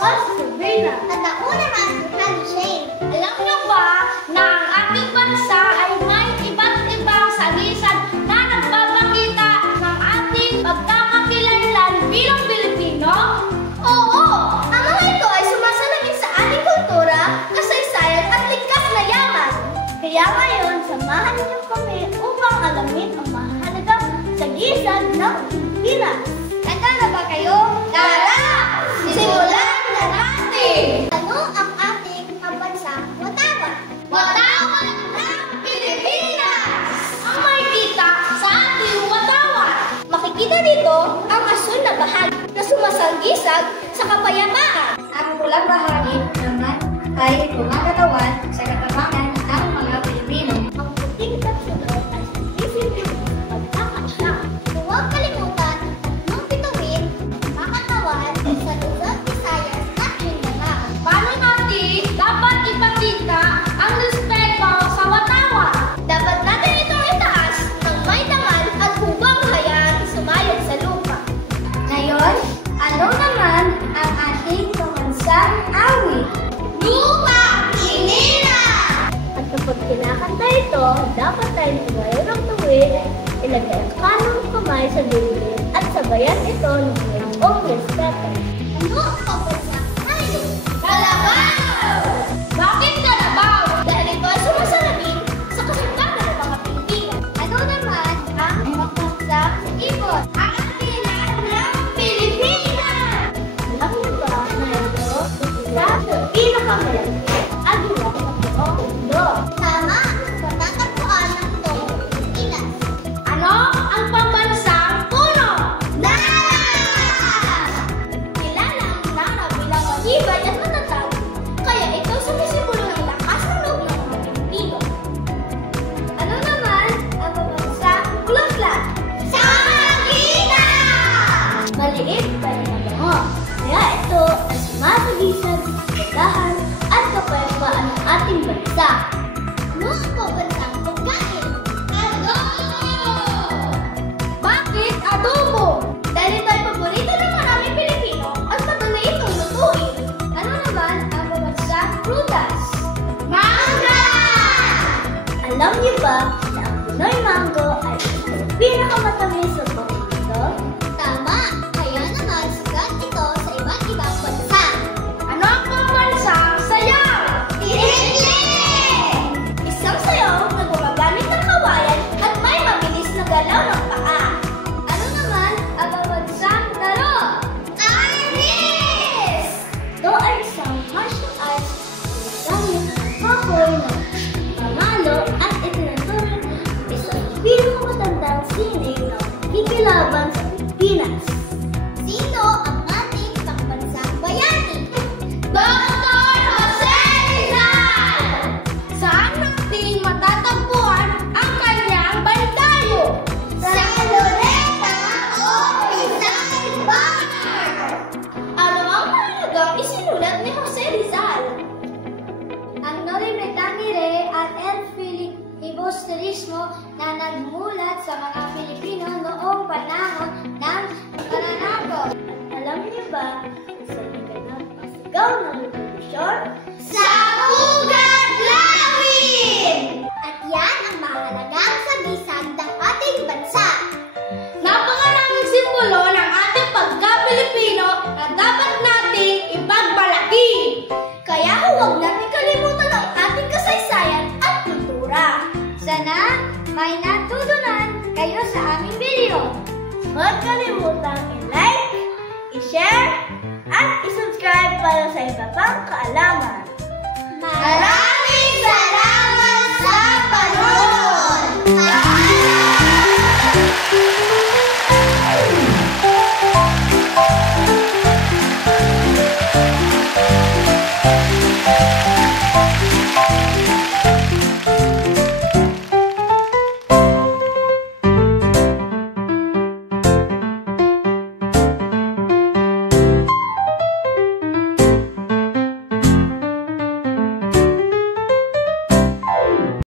Ako si Sabrina. At ako naman si Honey Shane. Alam niyo ba na ang ating bansa ay may iba't ibang sagisag na nagpapakita ng ating pagkakakilanlan bilang Pilipino? Oo! Ang mga ito ay sumasalamin sa ating kultura, kasaysayan at likas na yaman. Kaya ngayon, samahan niyo kami upang alamin ang mahalagang sagisag ng Pilipinas. Handa na ba kayo? Tara! Simulan na natin! Ano ang ating pambansang Watawat? Watawat ng Pilipinas! Ang makikita sa ating Watawat. Makikita dito ang asul na bahagi na sumasagisag sa kapayapaan. Ang pulang bahagi naman ay gumagatawan sa katapangan ng mga Pilipino. Ang puting kapsulot ay sisipin ng pagkakasya. Huwag kalimutan ang bituin, makatawan sa Luzon, Visayas at Mindanao. Paano natin dapat ipakita ang respeto sa Watawat? Dapat natin itong itaas ng may dangal at hubang hayaan sumayad sa lupa. Ngayon, ano naman ang ating pambansang awit? Lupa Inira! At kapag kinakanta ito, dapat tayo mayroong tuwid, ilagay ang kanong kamay sa dibdib at sabayan ito ng mayroong respeto. Ano ang pambansang tayo? Kalabaw! Bakit Kalabaw? Dahil ito ay sumasalamin sa kasangkapan ng mga Pilipino. Ano naman ang pambansang ibon? Ang asilan ng Pilipinas! Alam niyo ba na ito isa sa pinakamalaki agawang ng buong mundo? Tama ang matatagpuan ng buong Pilipinas. Ano ang pambansang puno? Nara! Kilala ang Nara bilang matibay at matatag, kaya ito sumisimbolo ng lakas ng loob ng mga Pilipino. Ano naman ang pambansang Kulaflat? Samagina! Maliit pero mabango, kaya ito ay sumasagisag sa kagadahan at kapayapaan ng ating bansa. Ano ang pambansang pagkain? Adobo! Bakit adobo? Dahil ito ay paborito ng maraming Pilipino at madali itong lutuin. Ano naman ang pambansang prutas? Mangga! Alam niyo ba na ang Pinoy mango ay isa sa pinakamatamis sa